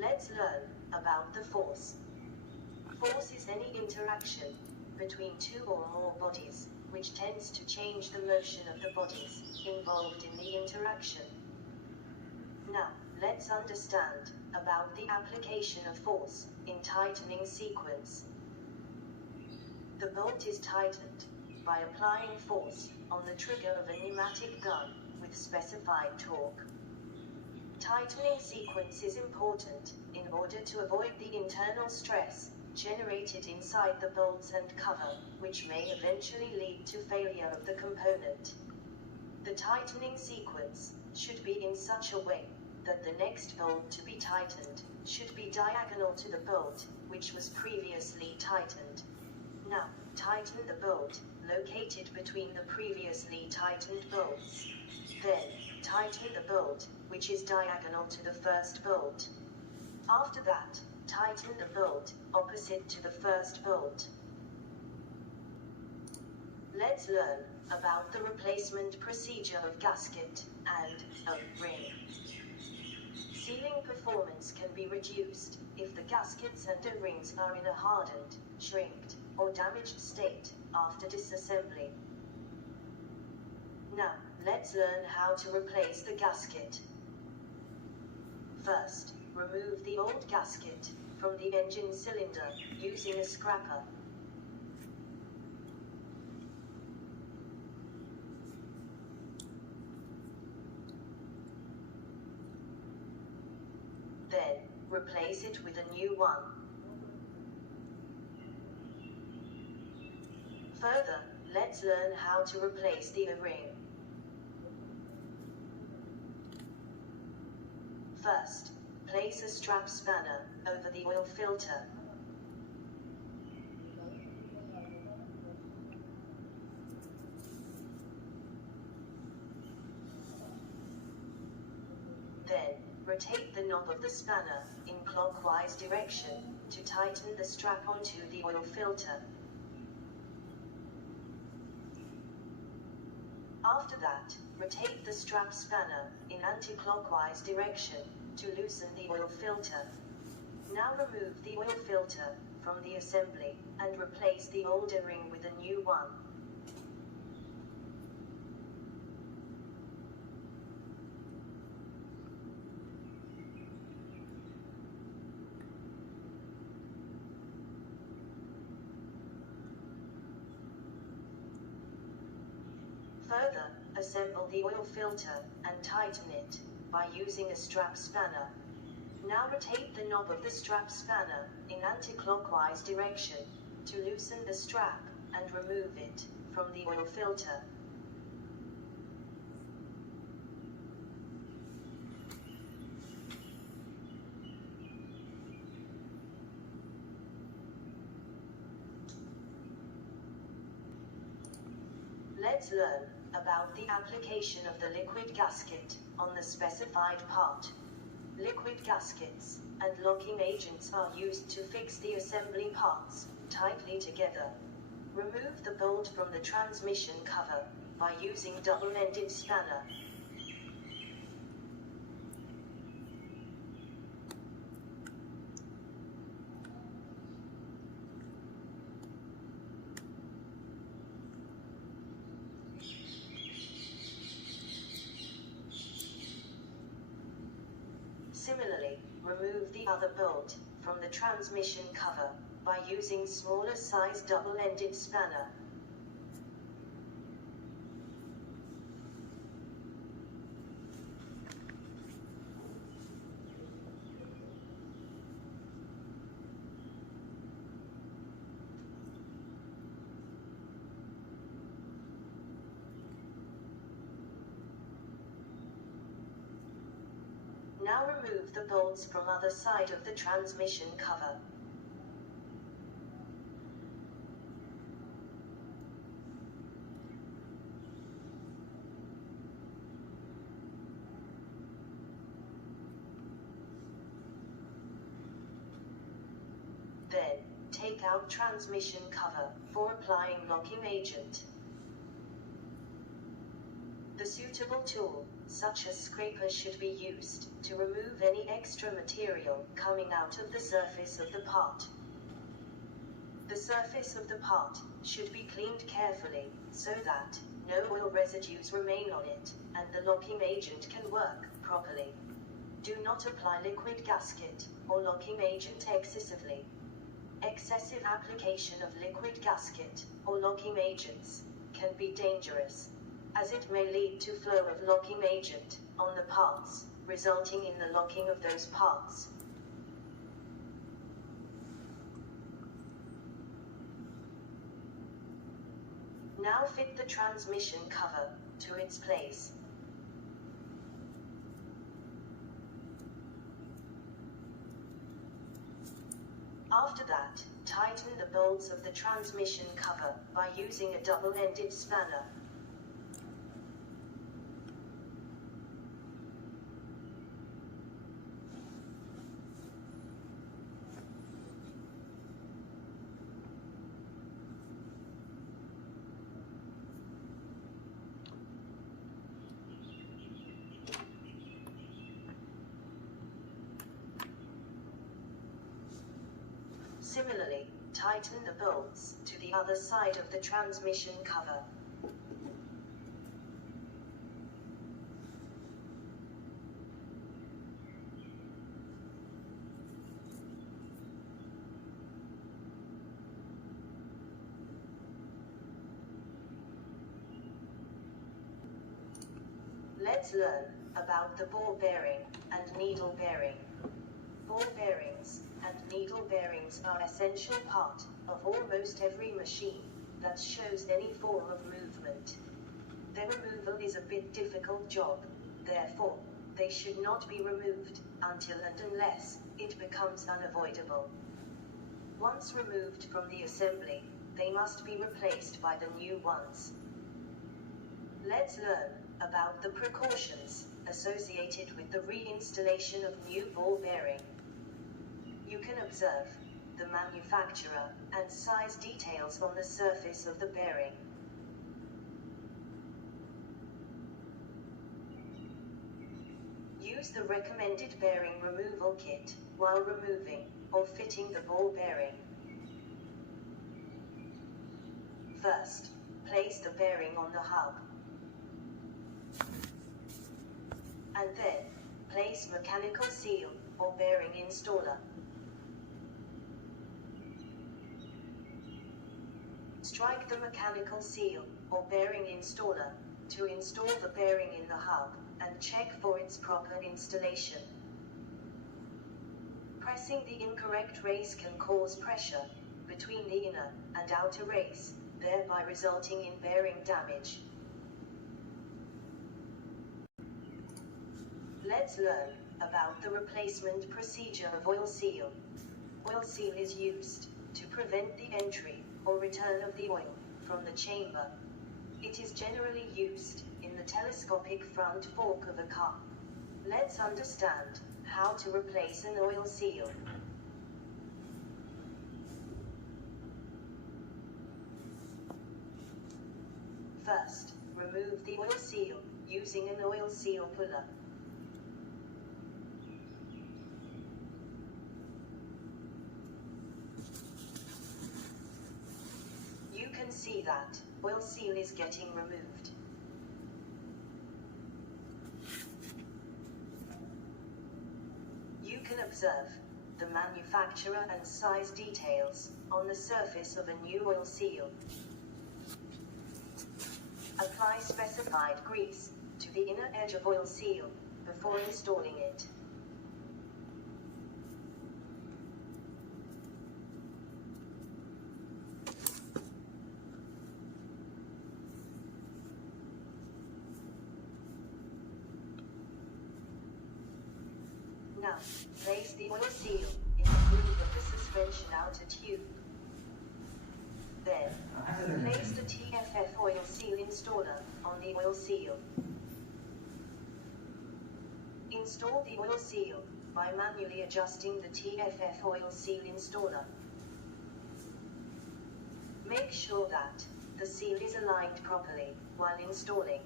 let's learn about the force. Force is any interaction between two or more bodies, which tends to change the motion of the bodies involved in the interaction. Now, let's understand about the application of force in tightening sequence. The bolt is tightened by applying force on the trigger of a pneumatic gun with specified torque. Tightening sequence is important in order to avoid the internal stress generated inside the bolts and cover, which may eventually lead to failure of the component. The tightening sequence should be in such a way that the next bolt to be tightened should be diagonal to the bolt which was previously tightened. Now, tighten the bolt located between the previously tightened bolts. Then, tighten the bolt which is diagonal to the first bolt. After that, tighten the bolt opposite to the first bolt. Let's learn about the replacement procedure of gasket and of ring. Sealing performance can be reduced if the gaskets and O-rings are in a hardened, shrinked, or damaged state after disassembly. Now, let's learn how to replace the gasket. First, remove the old gasket from the engine cylinder using a scraper. Then, replace it with a new one. Further, let's learn how to replace the O-ring. First, place a strap spanner over the oil filter. Then, rotate the knob of the spanner in clockwise direction to tighten the strap onto the oil filter. After that, rotate the strap spanner in anti-clockwise direction to loosen the oil filter. Now remove the oil filter from the assembly and replace the old O-ring with a new one. Further, assemble the oil filter and tighten it by using a strap spanner. Now rotate the knob of the strap spanner in anti-clockwise direction to loosen the strap and remove it from the oil filter. Let's learn about the application of the liquid gasket on the specified part. Liquid gaskets and locking agents are used to fix the assembly parts tightly together. Remove the bolt from the transmission cover by using double-ended spanner. Similarly, remove the other bolt from the transmission cover by using smaller size double-ended spanner. Now remove the bolts from other side of the transmission cover. Then, take out transmission cover for applying locking agent. The suitable tool such as scrapers, should be used to remove any extra material coming out of the surface of the part. The surface of the part should be cleaned carefully so that no oil residues remain on it and the locking agent can work properly. Do not apply liquid gasket or locking agent excessively. Excessive application of liquid gasket or locking agents can be dangerous, as it may lead to flow of locking agent on the parts, resulting in the locking of those parts. Now fit the transmission cover to its place. After that, tighten the bolts of the transmission cover by using a double-ended spanner. Similarly, tighten the bolts to the other side of the transmission cover. Let's learn about the ball bearing and needle bearing. Ball bearings and needle bearings are an essential part of almost every machine that shows any form of movement. Their removal is a bit difficult job, therefore, they should not be removed until and unless it becomes unavoidable. Once removed from the assembly, they must be replaced by the new ones. Let's learn about the precautions associated with the reinstallation of new ball bearing. You can observe the manufacturer and size details on the surface of the bearing. Use the recommended bearing removal kit while removing or fitting the ball bearing. First, place the bearing on the hub. And then, place mechanical seal or bearing installer. Strike the mechanical seal or bearing installer to install the bearing in the hub and check for its proper installation. Pressing the incorrect race can cause pressure between the inner and outer race, thereby resulting in bearing damage. Let's learn about the replacement procedure of oil seal. Oil seal is used to prevent the entry or return of the oil from the chamber. It is generally used in the telescopic front fork of a car. Let's understand how to replace an oil seal. First, remove the oil seal using an oil seal puller. You can see that oil seal is getting removed. You can observe the manufacturer and size details on the surface of a new oil seal. Apply specified grease to the inner edge of oil seal before installing it. Now, place the oil seal in the groove of the suspension outer tube. Then, place the TFF oil seal installer on the oil seal. Install the oil seal by manually adjusting the TFF oil seal installer. Make sure that the seal is aligned properly while installing.